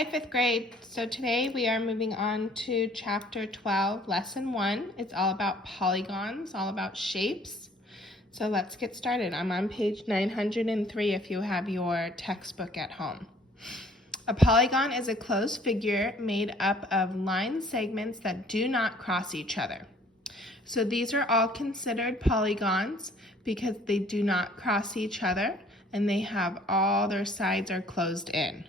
Hi, fifth grade. So today we are moving on to chapter 12, lesson 1. It's all about polygons, all about shapes. So let's get started. I'm on page 903 if you have your textbook at home. A polygon is a closed figure made up of line segments that do not cross each other. So these are all considered polygons because they do not cross each other and they have all their sides are closed in.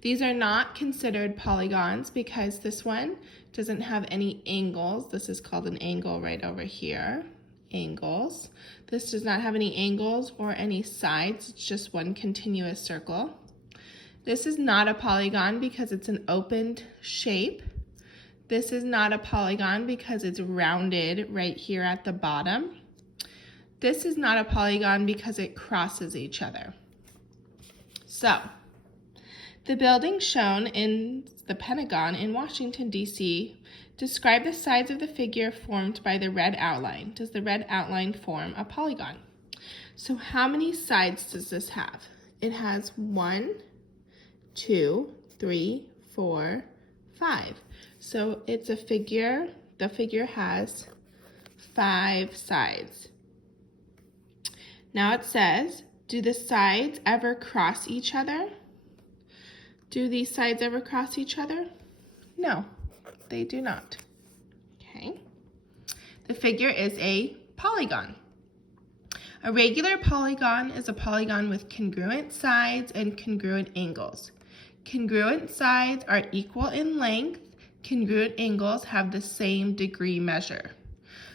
These are not considered polygons because this one doesn't have any angles. This is called an angle right over here. Angles. This does not have any angles or any sides. It's just one continuous circle. This is not a polygon because it's an opened shape. This is not a polygon because it's rounded right here at the bottom. This is not a polygon because it crosses each other. So, the building shown in the Pentagon in Washington, D.C. describe the sides of the figure formed by the red outline. Does the red outline form a polygon? So how many sides does this have? It has 1, 2, 3, 4, 5. So it's a figure, the figure has 5 sides. Now it says, do the sides ever cross each other? Do these sides ever cross each other? No, they do not. Okay. The figure is a polygon. A regular polygon is a polygon with congruent sides and congruent angles. Congruent sides are equal in length. Congruent angles have the same degree measure.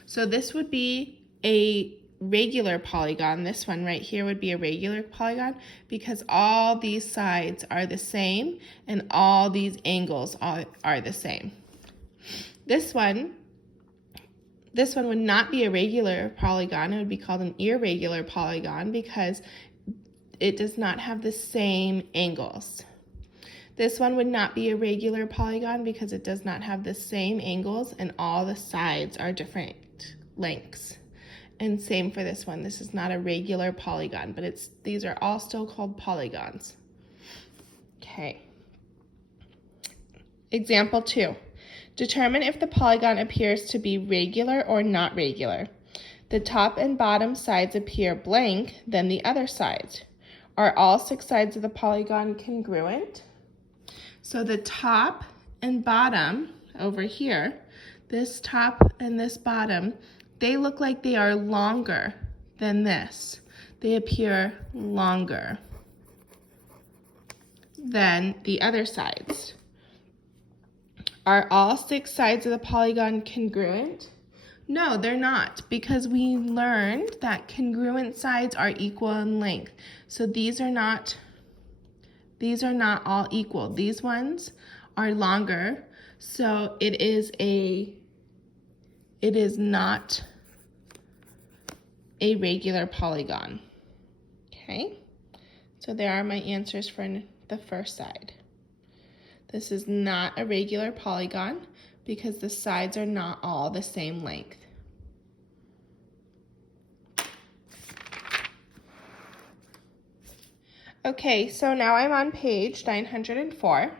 So this would be a regular polygon. This one right here would be a regular polygon because all these sides are the same and all these angles are the same. This one would not be a regular polygon. It would be called an irregular polygon because it does not have the same angles. This one would not be a regular polygon because it does not have the same angles and all the sides are different lengths. And same for this one. This is not a regular polygon, but these are all still called polygons. Okay. Example 2. Determine if the polygon appears to be regular or not regular. The top and bottom sides appear blank, then the other sides. Are all 6 sides of the polygon congruent? So the top and bottom over here, this top and this bottom, they look like they are longer than this. They appear longer than the other sides. Are all 6 sides of the polygon congruent? No, they're not, because we learned that congruent sides are equal in length. So these are not all equal. These ones are longer, so it is not a regular polygon. Okay, so there are my answers for the first side. This is not a regular polygon because the sides are not all the same length. Okay, so now I'm on page 904.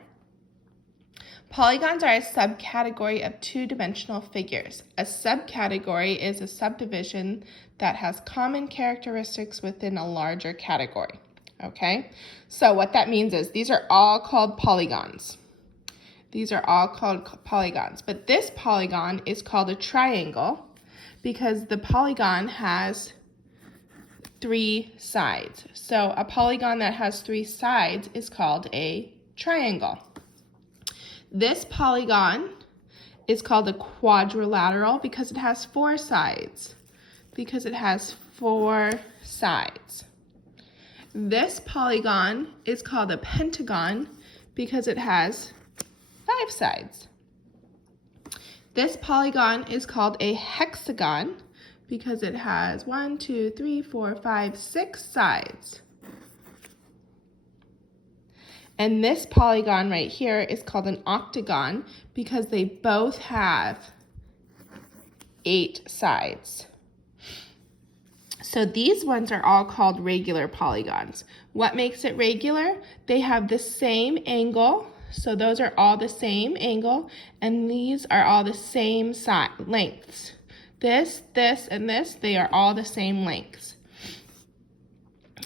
Polygons are a subcategory of two-dimensional figures. A subcategory is a subdivision that has common characteristics within a larger category. Okay, so what that means is these are all called polygons. These are all called polygons, but this polygon is called a triangle because the polygon has 3 sides. So a polygon that has 3 sides is called a triangle. This polygon is called a quadrilateral because it has 4 sides. Because it has 4 sides. This polygon is called a pentagon because it has 5 sides. This polygon is called a hexagon because it has 1, 2, 3, 4, 5, 6 sides. And this polygon right here is called an octagon because they both have 8 sides. So these ones are all called regular polygons. What makes it regular? They have the same angle. So those are all the same angle, and these are all the same lengths. This, and this, they are all the same lengths.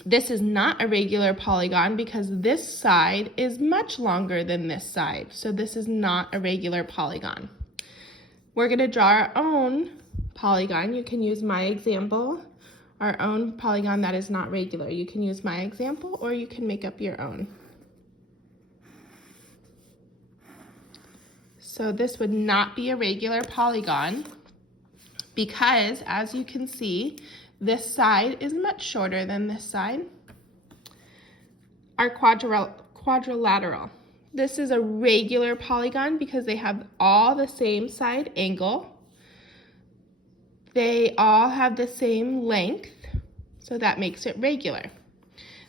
This is not a regular polygon because this side is much longer than this side. So this is not a regular polygon. We're going to draw our own polygon. You can use my example, our own polygon that is not regular. You can use my example or you can make up your own. So this would not be a regular polygon because, as you can see, this side is much shorter than this side. Our quadrilateral. This is a regular polygon because they have all the same side angle. They all have the same length, so that makes it regular.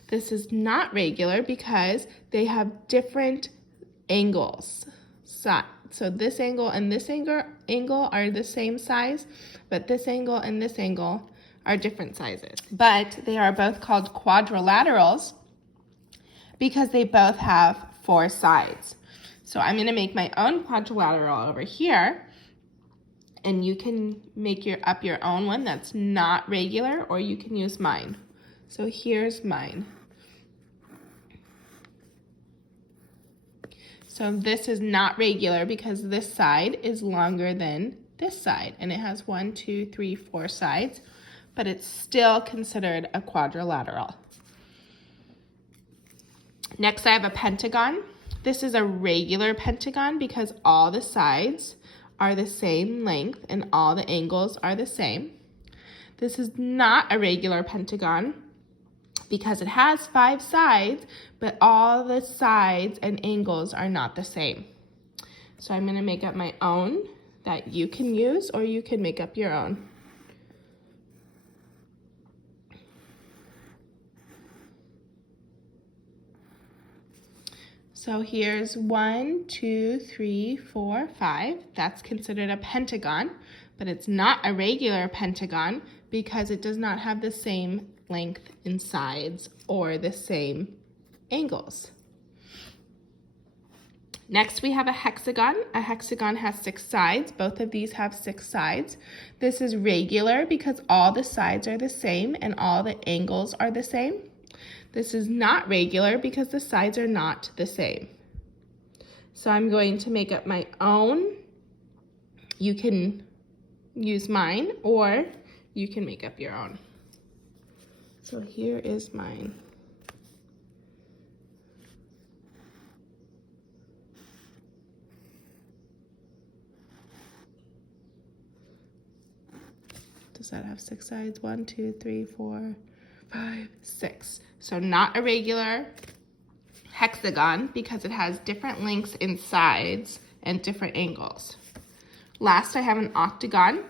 This is not regular because they have different angles. So this angle and this angle are the same size, but this angle and this angle are different sizes. But they are both called quadrilaterals because they both have 4 sides. So I'm going to make my own quadrilateral over here, and you can make up your own one that's not regular, or you can use mine. So here's mine. So this is not regular because this side is longer than this side, and it has 1, 2, 3, 4 sides, but it's still considered a quadrilateral. Next, I have a pentagon. This is a regular pentagon because all the sides are the same length and all the angles are the same. This is not a regular pentagon because it has 5 sides, but all the sides and angles are not the same. So I'm going to make up my own that you can use, or you can make up your own. So here's 1, 2, 3, 4, 5. That's considered a pentagon, but it's not a regular pentagon because it does not have the same length in sides or the same angles. Next, we have a hexagon. A hexagon has 6 sides. Both of these have 6 sides. This is regular because all the sides are the same and all the angles are the same. This is not regular because the sides are not the same. So I'm going to make up my own. You can use mine or you can make up your own. So here is mine. Does that have 6 sides? 1, 2, 3, 4, 5, 6. So not a regular hexagon because it has different lengths in sides and different angles. Last, I have an octagon.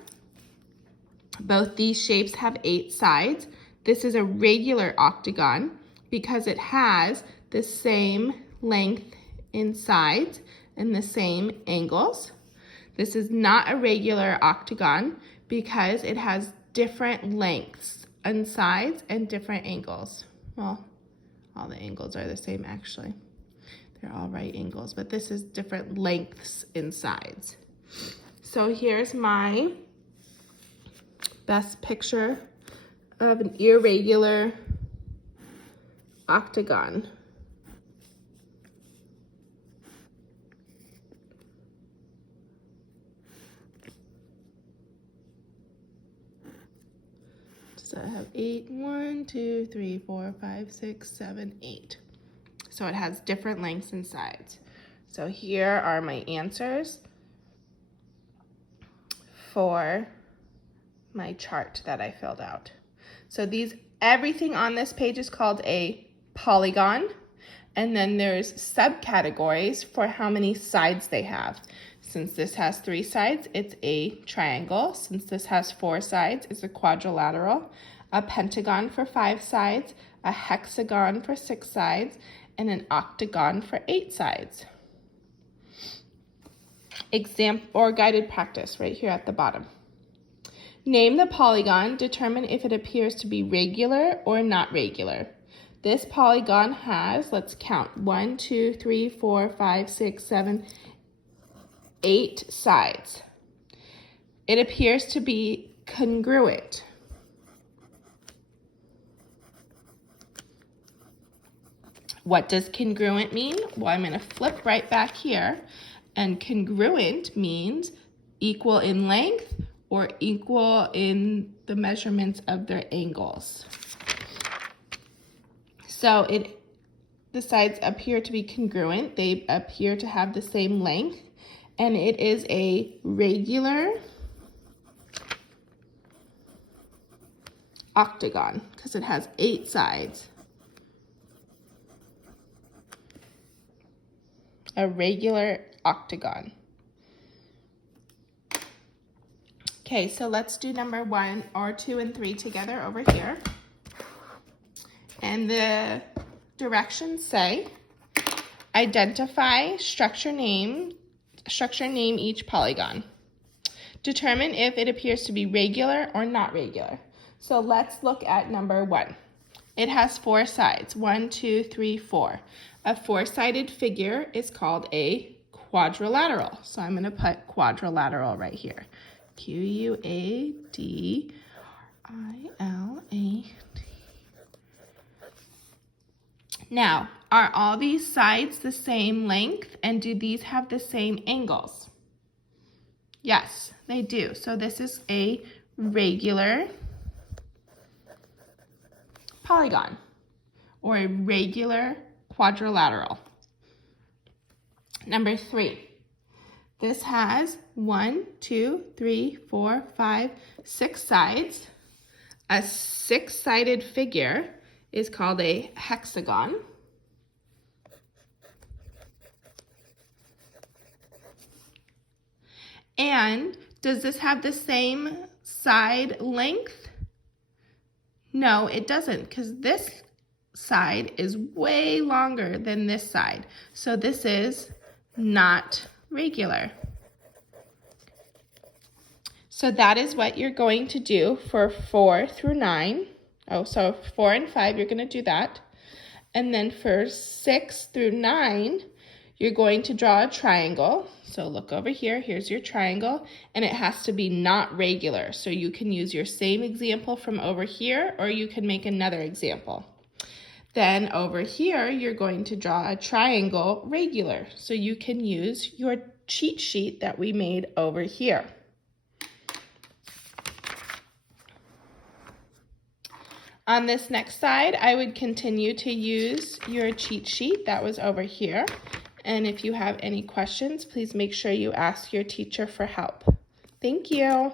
Both these shapes have 8 sides. This is a regular octagon because it has the same length in sides and the same angles. This is not a regular octagon because it has different lengths and sides and different angles. Well, all the angles are the same actually. They're all right angles, but this is different lengths in sides. So here's my best picture of an irregular octagon. So I have 8, 1, 2, 3, 4, 5, 6, 7, 8. So it has different lengths and sides. So here are my answers for my chart that I filled out. So everything on this page is called a polygon, and then there's subcategories for how many sides they have. Since this has 3 sides, it's a triangle. Since this has 4 sides, it's a quadrilateral. A pentagon for 5 sides, a hexagon for 6 sides, and an octagon for 8 sides. Example or guided practice right here at the bottom. Name the polygon. Determine if it appears to be regular or not regular. This polygon has, let's count, 1, 2, 3, 4, 5, 6, 7, 8 sides. It appears to be congruent. What does congruent mean? Well, I'm going to flip right back here, and congruent means equal in length or equal in the measurements of their angles. So the sides appear to be congruent. They appear to have the same length, and it is a regular octagon because it has 8 sides. A regular octagon. Okay, so let's do number 1 or 2 and 3 together over here. And the directions say, identify, structure name each polygon. Determine if it appears to be regular or not regular. So let's look at number 1. It has 4 sides, 1, 2, 3, 4. A 4-sided figure is called a quadrilateral. So I'm going to put quadrilateral right here. Quadrilateral. Now, are all these sides the same length, and do these have the same angles? Yes, they do. So this is a regular polygon or a regular quadrilateral. Number 3. This has 1, 2, 3, 4, 5, 6 sides. A 6-sided figure is called a hexagon. And does this have the same side length? No, it doesn't, because this side is way longer than this side. So this is not regular. So that is what you're going to do for 4 through 9. Oh, so 4 and 5, you're going to do that. And then for 6 through 9, you're going to draw a triangle. So look over here, here's your triangle, and it has to be not regular. So you can use your same example from over here, or you can make another example. Then over here, you're going to draw a triangle regular. So you can use your cheat sheet that we made over here. On this next side, I would continue to use your cheat sheet that was over here. And if you have any questions, please make sure you ask your teacher for help. Thank you.